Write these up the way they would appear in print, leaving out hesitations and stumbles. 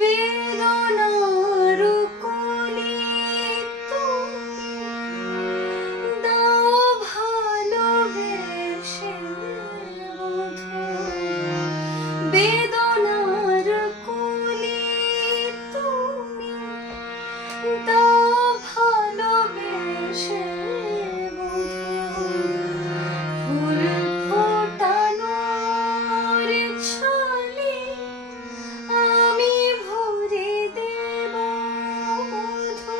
বেদনার কোলে তুমি দাও ভালোবেসে বধূ। বেদনার কোলে তুমি দাও ভালোবেসে বধূ। ফুল ফোটানোর ছলে আমি ভরে দেব মধু।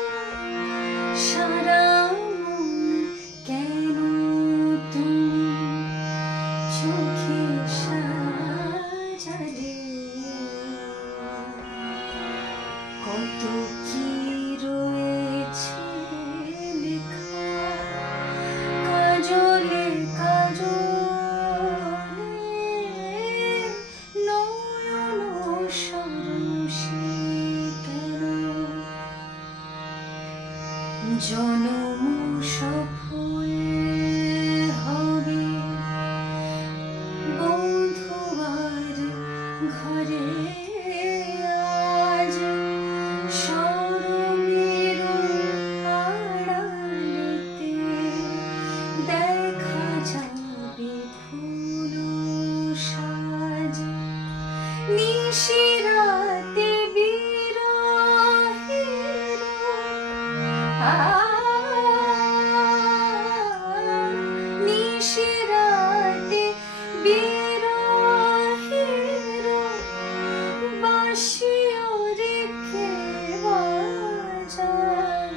সারা মন কেন তুমি চোখে সাজালে। কত কি রয়েছে লেখা কাজলে কাজলে। নয়ন সরসী কেন জনম সফল হবে বন্ধুবার ঘরে। আজ সরমের আড়ালেতে দেখা যাবে ফুল সাজ। নিশিরাতে বিরহের নিশিরাতে বিরহের বাঁশিও রেখে বাজায়।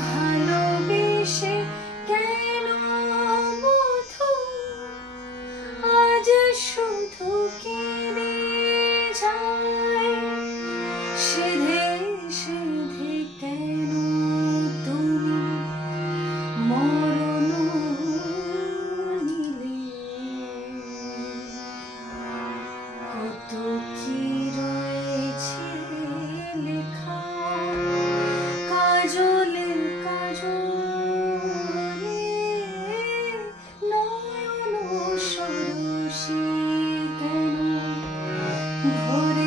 ভালোবেসে কেন বধূ আজ শুধু কেঁদে যায়। সেধে সেধে কেন তুমি মরণ নিলে। কত কি রয়েছে লেখা কাজলে কাজলে। নয়ন সরসী কেন ভরে